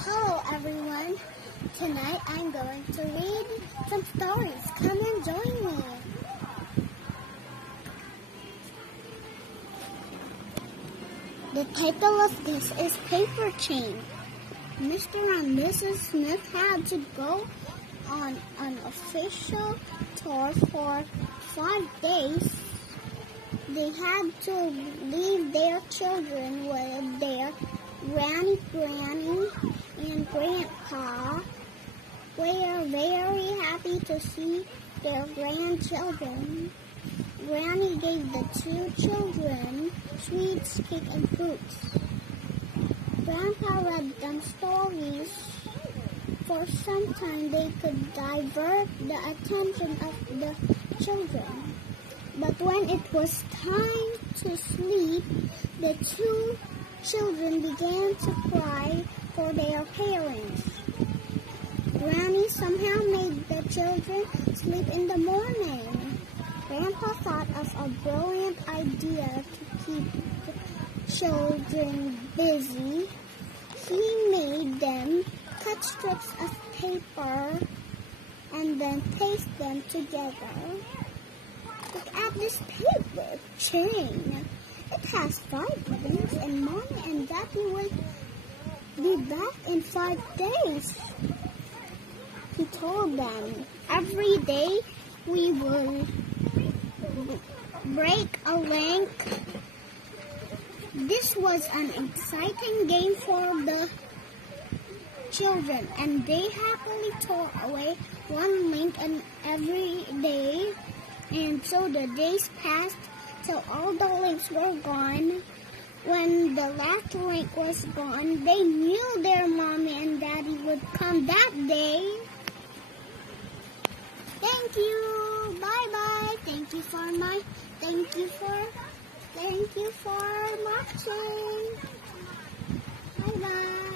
Hello everyone. Tonight I'm going to read some stories. Come and join me. The title of this is Paper Chain. Mr. and Mrs. Smith had to go on an official tour for 5 days. They had to leave their children with their Granny and Grandpa. They are very happy to see their grandchildren. Granny gave the 2 children sweets, cake, and fruits. Grandpa read them stories. For some time they could divert the attention of the children. But when it was time to sleep, the 2 children began to cry for their parents. Granny somehow made the children sleep in the morning. Grandpa thought of a brilliant idea to keep the children busy. He made them cut strips of paper and then paste them together. Look at this paper chain. It has 5 links and Mommy and Daddy will be back in 5 days. He told them, every day we will break a link. This was an exciting game for the children, and they happily tore away 1 link every day. And so the days passed till all the links were gone. When the last link was gone, they knew their Mommy and Daddy would come that day. Thank you. Bye-bye. Thank you for watching. Bye-bye.